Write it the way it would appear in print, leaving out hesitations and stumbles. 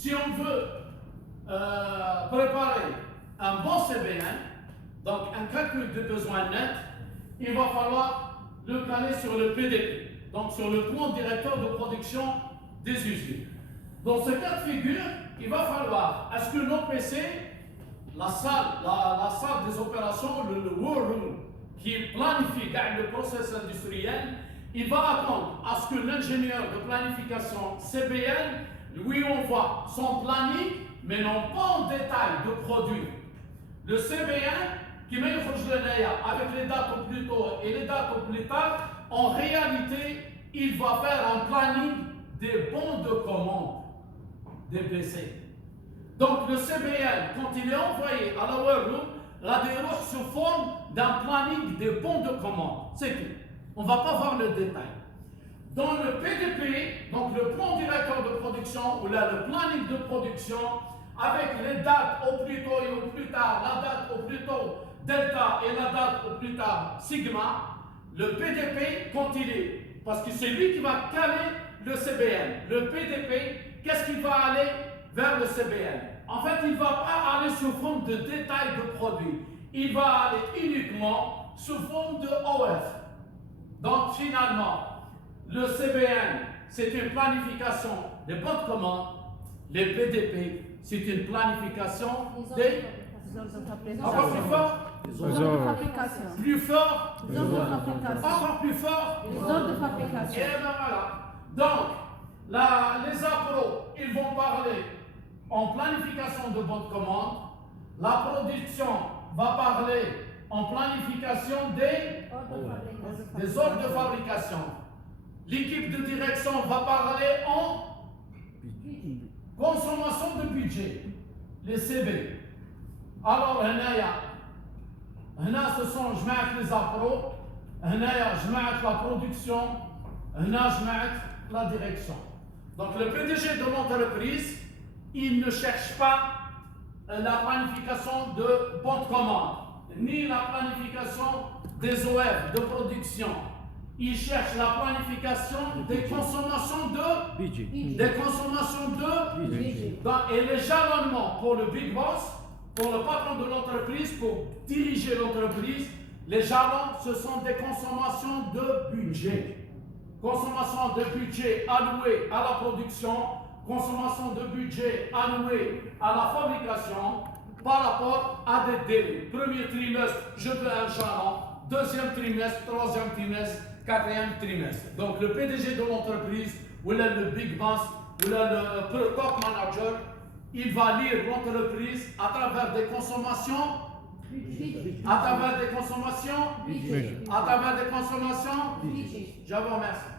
si on veut préparer un bon CBN, donc un calcul de besoin net, il va falloir le caler sur le PDP, donc sur le plan directeur de production des usines. Dans ce cas de figure, il va falloir à ce que l'OPC, la salle des opérations, le war room, qui planifie le process industriel, il va attendre à ce que l'ingénieur de planification CBN lui envoie son planning, mais non pas en détail de produit. Le CBN, qui met le avec les dates au plus tôt et les dates au plus tard, en réalité, il va faire un planning des bons de commande des PC. Donc le CBN, quand il est envoyé à la war room, la déroge sous forme d'un planning des bons de commande. C'est tout. On ne va pas voir le détail. Dans le PDP, donc le plan directeur de production, ou là le planning de production, avec les dates au plus tôt et au plus tard, la date au plus tôt delta et la date au plus tard sigma, le PDP, quand il est, parce que c'est lui qui va caler le CBN, le PDP, qu'est-ce qu'il va aller vers le CBN? En fait, il ne va pas aller sous forme de détail de produit, il va aller uniquement sous forme de OF. Donc finalement, le CBN, c'est une planification des bonnes commandes, les PDP, c'est une planification des encore plus fort, plus fort, encore plus fort, et bien voilà. Donc, les appros, ils vont parler en planification de bonnes commandes, la production va parler en planification des ordres de fabrication. L'équipe de direction va parler en consommation de budget, les CB. Alors, ce sont les appros, la production, la direction. Donc, le PDG de l'entreprise, il ne cherche pas la planification de bonnes commandes, ni la planification des OF de production. Il cherche la planification des consommations de budget. Et les jalonnements pour le big boss, pour le patron de l'entreprise, pour diriger l'entreprise, les jalons, ce sont des consommations de budget. Consommation de budget allouée à la production, consommation de budget allouée à la fabrication par rapport à des délais. Premier trimestre, je veux un jalon. Deuxième trimestre, troisième trimestre, quatrième trimestre. Donc le PDG de l'entreprise, ou là le big boss, ou là le top manager, il va lire l'entreprise à travers des consommations, à travers des consommations, je vous remercie.